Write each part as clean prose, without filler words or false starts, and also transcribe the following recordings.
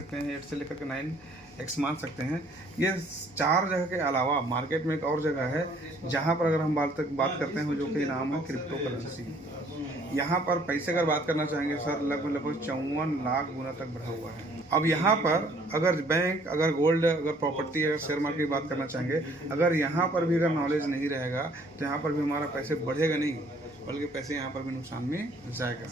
सकते हैं 8 से लेकर के 9x मान सकते हैं। ये 4 जगह के अलावा मार्केट में एक और जगह है जहाँ पर अगर हम बात करते हैं जो कि नाम है क्रिप्टो करेंसी। यहाँ पर पैसे अगर बात करना चाहेंगे सर लगभग 54 लाख गुना तक बढ़ा हुआ है। अब यहाँ पर अगर बैंक, अगर गोल्ड, अगर प्रॉपर्टी, अगर शेयर मार्केट की बात करना चाहेंगे, अगर यहाँ पर भी अगर नॉलेज नहीं रहेगा तो यहाँ पर भी हमारा पैसे बढ़ेगा नहीं, बल्कि पैसे यहाँ पर भी नुकसान में जाएगा।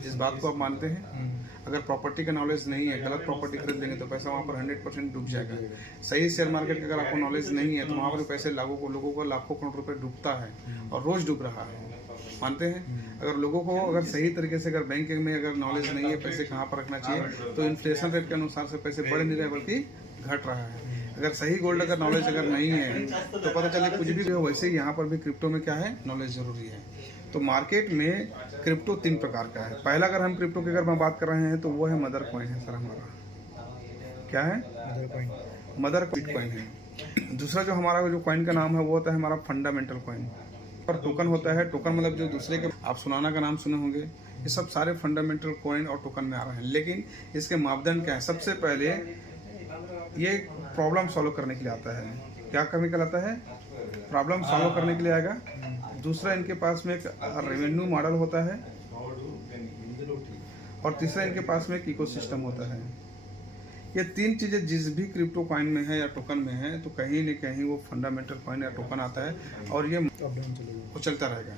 इस बात को आप मानते हैं? अगर प्रॉपर्टी का नॉलेज नहीं है, गलत प्रॉपर्टी खरीद लेंगे तो पैसा वहाँ पर 100% डूब जाएगा। सही शेयर मार्केट का अगर आपको नॉलेज नहीं है तो वहाँ पर पैसे लोगों को लाखों करोड़ रुपए डूबता है और रोज डूब रहा है। मानते हैं? अगर लोगों को अगर सही तरीके से अगर बैंक में अगर नॉलेज नहीं है पैसे कहाँ पर रखना चाहिए तो इन्फ्लेशन रेट के अनुसार से पैसे बढ़ नहीं रहे बल्कि घट रहा है। अगर सही गोल्ड अगर नॉलेज अगर नहीं है तो पता चले कुछ भी हो। वैसे ही यहाँ पर भी क्रिप्टो में क्या है, नॉलेज जरूरी है। तो मार्केट में क्रिप्टो 3 प्रकार का है। पहला अगर हम क्रिप्टो की अगर हम बात कर रहे हैं तो वो है मदर कॉइन है सर हमारा। क्या है? मदर बिटकॉइन है। दूसरा जो हमारा जो कॉइन का नाम है वो होता है हमारा फंडामेंटल कॉइन। पर टोकन होता है, टोकन मतलब जो दूसरे के, आप सोलाना का नाम सुने होंगे, ये सब सारे फंडामेंटल कॉइन और टोकन में आ रहे हैं। लेकिन इसके मापदंड क्या है? सबसे पहले ये प्रॉब्लम सॉल्व करने के लिए आता है। क्या करने के लिए आता है? प्रॉब्लम सॉल्व करने के लिए आएगा। दूसरा इनके पास में एक रेवेन्यू मॉडल होता है और तीसरा इनके पास में एक इकोसिस्टम होता है। ये 3 चीजें जिस भी क्रिप्टो कॉइन में है या टोकन में है तो कहीं न कहीं वो फंडामेंटल कॉइन या टोकन आता है और ये वो चलता रहेगा।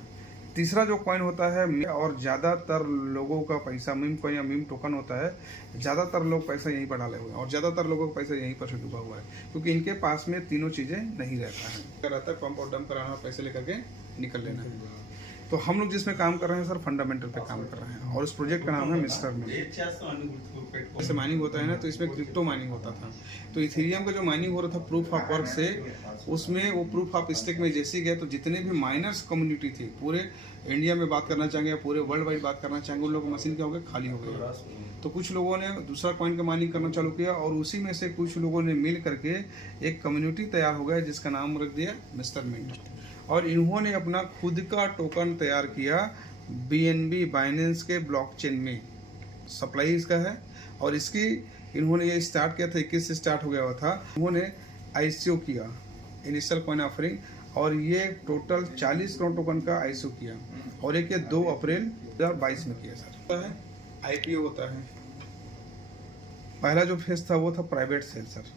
तीसरा जो कॉइन होता है और ज़्यादातर लोगों का पैसा मीम कॉइन या मीम टोकन होता है, ज़्यादातर लोग पैसा यहीं पर डाले हुए हैं और ज़्यादातर लोगों का पैसा यहीं पर से डूबा हुआ है क्योंकि इनके पास में तीनों चीज़ें नहीं रहता है। क्या रहता है? पंप और डंप कराना, पैसे लेकर के निकल लेना है। तो हम लोग जिसमें काम कर रहे हैं सर फंडामेंटल पे काम कर रहे हैं और इस प्रोजेक्ट का नाम है मिस्टर मिंट। जैसे माइनिंग होता है ना तो इसमें क्रिप्टो माइनिंग होता था। तो इथेरियम का जो माइनिंग हो रहा था प्रूफ ऑफ वर्क से, उसमें वो प्रूफ ऑफ स्टेक में जैसे गया तो जितने भी माइनर्स कम्युनिटी थी पूरे इंडिया में बात करना चाहेंगे या पूरे वर्ल्ड वाइड बात करना चाहेंगे, उन लोगों की मशीन क्या हो गया, खाली हो गई। तो कुछ लोगों ने दूसरा कॉइन का माइनिंग करना चालू किया और उसी में से कुछ लोगों ने मिल करके एक कम्युनिटी तैयार हो गया जिसका नाम रख दिया मिस्टर मिंट। और इन्होंने अपना खुद का टोकन तैयार किया BNB बाइनेंस के ब्लॉकचेन में। सप्लाई इसका है और इसकी इन्होंने ये स्टार्ट किया था 21 से स्टार्ट हो गया हुआ था। इन्होंने ICO किया, इनिशियल कॉइन ऑफरिंग, और ये टोटल 40 करोड़ टोकन का ICO किया और एक ये 2 अप्रैल 2022 में किया सर। IPO होता है। पहला जो फेज था वो था प्राइवेट सेल सर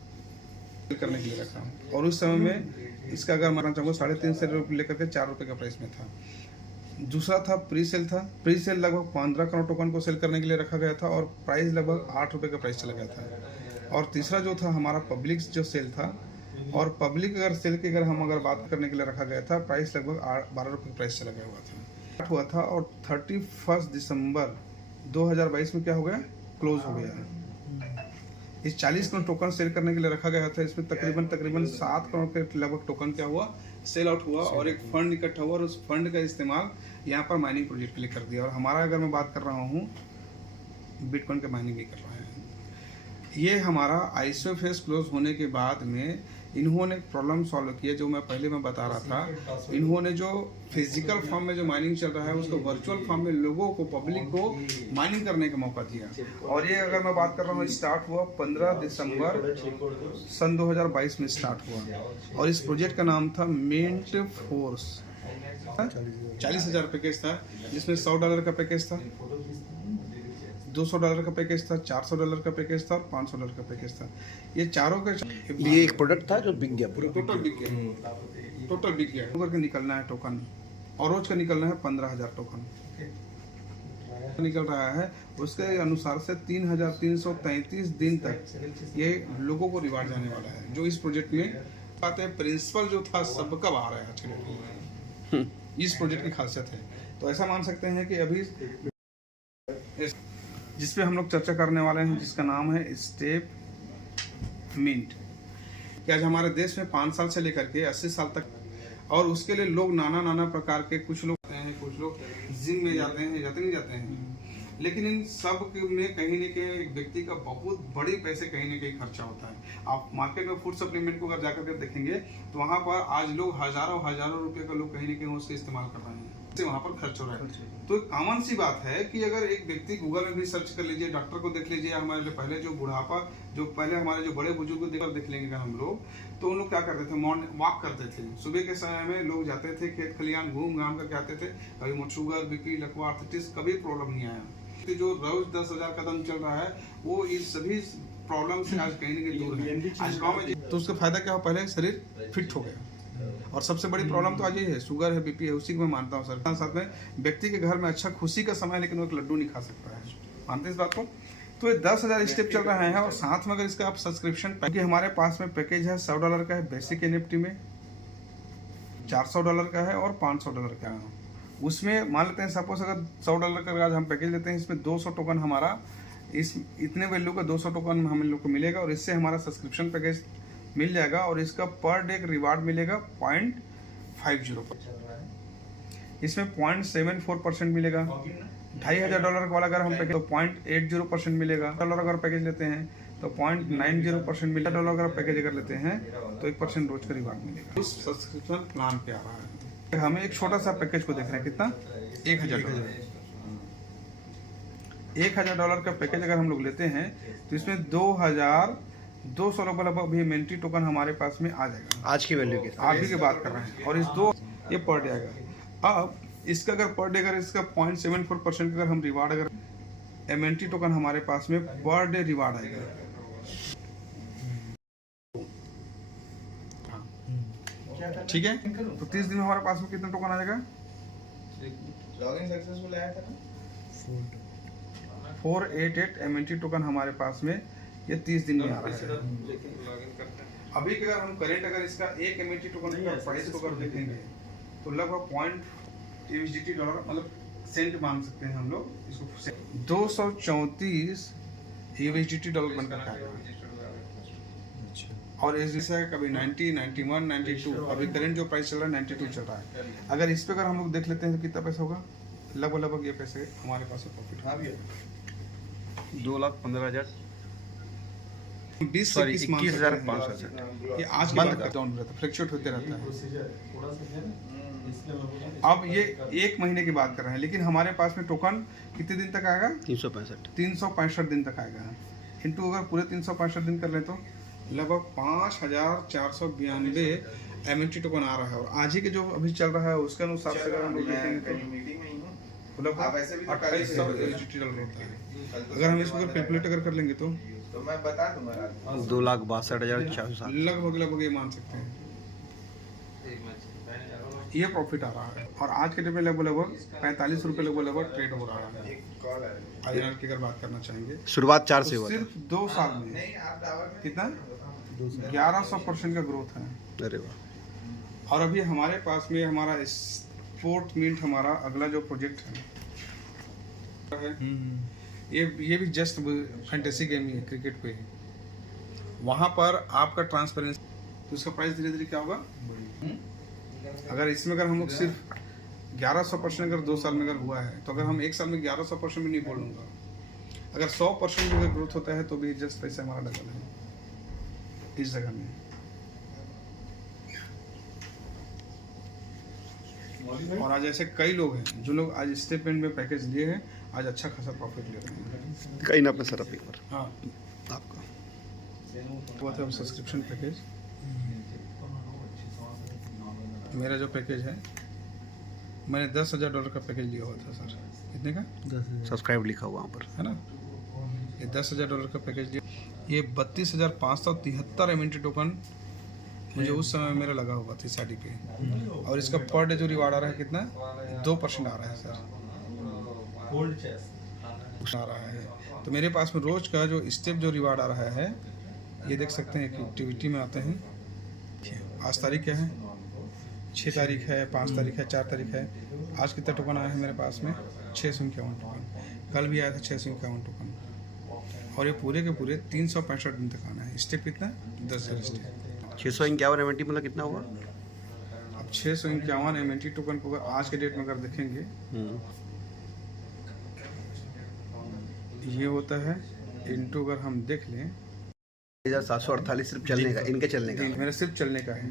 करने के लिए रखा और उस समय में इसका अगर मानना चाहूँगा 350 लेकर के 4 रुपये का प्राइस में था। दूसरा था प्री सेल था। प्री सेल लगभग 15 करोड़ टोकन को सेल करने के लिए रखा गया था और प्राइस लगभग 8 रुपये का प्राइस चला गया था। और तीसरा जो था हमारा पब्लिक जो सेल था और पब्लिक अगर सेल की अगर बात करने के लिए रखा गया था, प्राइस लगभग 12 रुपये का प्राइस चला गया हुआ था और 31 दिसंबर 2022 में क्या हो गया, क्लोज हो गया है। इस 40 करोड़ टोकन सेल करने के लिए रखा गया था। इसमें तकरीबन 7 करोड़ के लगभग टोकन क्या हुआ, सेल आउट हुआ और एक फंड इकट्ठा हुआ और उस फंड का इस्तेमाल यहाँ पर माइनिंग प्रोजेक्ट के लिए कर दिया। और हमारा अगर मैं बात कर रहा हूँ बिटकॉइन के माइनिंग भी कर रहा है। ये हमारा ICO फेज क्लोज होने के बाद में इन्होंने प्रॉब्लम सॉल्व किया जो मैं पहले बता रहा था। इन्होंने जो फिजिकल फॉर्म में जो माइनिंग चल रहा है उसको वर्चुअल फॉर्म में लोगों को, पब्लिक को माइनिंग करने का मौका दिया। और ये अगर मैं बात कर रहा हूँ स्टार्ट हुआ 15 दिसंबर सन 2022 में स्टार्ट हुआ और इस प्रोजेक्ट का नाम था मिंट फोर्स। 40,000 पैकेज था जिसमें $100 का पैकेज था, $200 का पैकेज था, $400 का पैकेज था और $500 का पैकेज था। ये चारों का ये एक प्रोडक्ट था जो बिक गया, पूरा टोटल बिक गया करके निकलना है टोकन और रोज का निकलना है 15,000 टोकन निकल रहा है। उसके अनुसार से 3,333 दिन तक ये लोगों को रिवार्ड जाने वाला है। जो इस प्रोजेक्ट में बात है, प्रिंसिपल जो था सबका बाहर है आज के डेट में। इस प्रोजेक्ट की खासियत है। तो ऐसा मान सकते हैं कि अभी जिसपे हम लोग चर्चा करने वाले हैं जिसका नाम है स्टेप मिंट, कि आज हमारे देश में 5 साल से लेकर के 80 साल तक, और उसके लिए लोग नाना प्रकार के, कुछ लोग जिम में जाते हैं, जाते हैं, लेकिन इन सब में कहीं न कहीं एक व्यक्ति का बहुत बड़े पैसे कहीं न कहीं खर्चा होता है। आप मार्केट में फूड सप्लीमेंट को अगर जाकर के देखेंगे तो वहाँ पर आज लोग हजारों रुपए का लोग कहीं न कहीं उसका इस्तेमाल कर रहे हैं। से वहाँ पर खर्च हो रहा है। तो एक कॉमन सी बात है कि अगर एक व्यक्ति गूगल में भी सर्च कर लीजिए, डॉक्टर को देख लीजिए, हमारे पहले जो बुढ़ापा, जो पहले हमारे जो बड़े बुजुर्ग को देख लेंगे हम लोग, तो उन लोग क्या करते थे, मॉर्निंग वॉक करते थे। सुबह के समय में लोग जाते थे खेत खलियान, घूम घाम करके आते थे। कभी शुगर, बीपी, लकवा, आर्थराइटिस कभी प्रॉब्लम नहीं आया। जो रोज 10,000 कदम चल रहा है वो इस सभी प्रॉब्लम से आज कहीं ना कहीं दूर है। आज गाँव में तो उसका फायदा क्या हो, पहले शरीर फिट हो गया। और सबसे बड़ी प्रॉब्लम तो आज ये है, शुगर है, बीपी है, उसी को मैं मानता हूँ सर। साथ में व्यक्ति के घर में अच्छा खुशी का समय है, लेकिन वो एक लड्डू नहीं खा सकता है। मानते हैं इस बात को? तो ये 10,000 स्टेप चल रहा है। और साथ में अगर इसका आप सब्सक्रिप्शन, क्योंकि हमारे पास में पैकेज है $100 का है बेसिक NFT में, $400 का है और $500 का है। उसमें मान लेते हैं सपोज अगर $100 का आज हम पैकेज लेते हैं, इसमें 200 टोकन हमारा, इस इतने वैल्यू का 200 टोकन हम लोग को मिलेगा और इससे हमारा सब्सक्रिप्शन पैकेज मिल जाएगा। और इसका पर डे रिवार्ड मिलेगा 0.50। इसमें 0.74% मिलेगा। $2,500 वाला अगर हम पैकेज तो 0.80% मिलेगा। $1 अगर पैकेज लेते हैं तो 0.90% मिलेगा। $1 अगर पैकेज अगर लेते हैं तो 1% रोज का रिवार्ड मिलेगा। उस सब्सक्रिप्शन प्लान पे आ रहा है। हमें एक छोटा सा पैकेज को देख रहे हैं, कितना, $1,000। $1,000 का पैकेज अगर हम लोग लेते हैं तो इसमें 2,200 अभी मेंटी टोकन हमारे पास में आ जाएगा। आज की वैल्यू की अभी की बात कर रहे हैं। और इस ये पर डे आएगा। अब इसका अगर पर डे अगर इसका 0.74% अगर हम रिवार्ड, अगर एमएनटी टोकन हमारे पास में पर डे रिवार्ड आएगा। ठीक है, तो 30 दिन में हमारे पास में कितना टोकन आ जाएगा? लॉगिन सक्सेसफुल आया था ना, 488 एमएनटी टोकन हमारे पास में ये 30 दिन में आ रहा है। अभी के अगर हम करेंट अगर इसका एक एमएनटी टोकन का प्राइस को अगर देखेंगे तो लगभग $0.USDT, मतलब सेंट मान सकते हैं हम लोग इसको, $234 USDT बनकर आएगा। और इस है कभी 90, 91, 92, अभी करंट जो प्राइस चल रहा है 92 चल रहा है। अगर इस पे अगर हम लोग देख लेते हैं तो कितना पैसा होगा, लगभग ये पैसे हमारे पास प्रॉफिट है। 2,15,000 20 से 21,500। ये आज के बाद डाउन रहता है, फ्लक्चुएट होते रहता है। अब ये 1 महीने की बात कर रहे हैं, लेकिन हमारे पास में टोकन कितने दिन तक आएगा? 365 दिन तक आएगा। इंटू अगर पूरे 365 दिन कर ले तो लगभग 5,492 एमएनटी टोकन आ रहा है। और आज ही के जो अभी चल रहा है उसके अनुसार से अगर हम लोग देखेंगे तो मीटिंग में ही हूं, लगभग 2800 USDT होता है। अगर हम इसको कैलकुलेट अगर कर लेंगे तो मैं बता दूंगा। 2,62,460 लगभग ये मान सकते हैं ये प्रॉफिट आ रहा है। और आज के डेट में लगभग 45 रुपये लगभग ट्रेड हो रहा है। INR की अगर बात करना चाहेंगे, शुरुआत 4 से हुआ, सिर्फ 2 साल में कितना 1100% का ग्रोथ है। अरे वाह। और अभी हमारे पास में हमारा स्पोर्ट मिंट, हमारा अगला जो प्रोजेक्ट है ये भी जस्ट फैंटेसी गेम ही है, क्रिकेट पे। वहाँ पर आपका ट्रांसपेरेंसी, तो उसका प्राइस धीरे धीरे क्या होगा। अगर इसमें अगर हम लोग सिर्फ 1100% अगर 2 साल में अगर हुआ है, तो अगर हम 1 साल में 1100% भी नहीं बोलूँगा, अगर 100% भी अगर ग्रोथ होता है तो भी जस्ट पैसे हमारा डबल है इस जगह में। और आज ऐसे कई लोग हैं जो लोग आज स्टेटमेंट में पैकेज लिए हैं, आज अच्छा खासा प्रॉफिट ले रहे हैं। कहीं ना अपने सर अभी पर हाँ, आपका हुआ था सब्सक्रिप्शन पैकेज। मेरा जो पैकेज है, मैंने $10,000 का पैकेज लिया हुआ था सर। कितने का? सब्सक्राइब लिखा हुआ वहाँ पर है ना। ये $10,000 का पैकेज लिया। ये 32,573 एमएनटी टोकन मुझे उस समय मेरा लगा हुआ था साड़ी पे। और इसका पर डे जो रिवार्ड आ रहा है कितना, 2% आ रहा है सर, आ रहा है। तो मेरे पास में रोज का जो स्टेप जो रिवार्ड आ रहा है, ये देख सकते हैं, एक्टिविटी में आते हैं। आज तारीख क्या है, 6 तारीख है, 5 तारीख है, 4 तारीख है। आज कितना टोकन आया है मेरे पास में, 651 टोकन। कल भी आया था 651 टोकन। और ये पूरे के पूरे 365 दिन तक आना है। स्टेप कितना, 10,000 स्टेप। 651 एमएनटी मतलब कितना हुआ? अब 651 एमएनटी टोकन को आज के डेट में अगर देखेंगे, ये होता है इनटू, अगर हम देख लें 748 सिर्फ चलने का, इनके चलने का, मेरा सिर्फ चलने का है।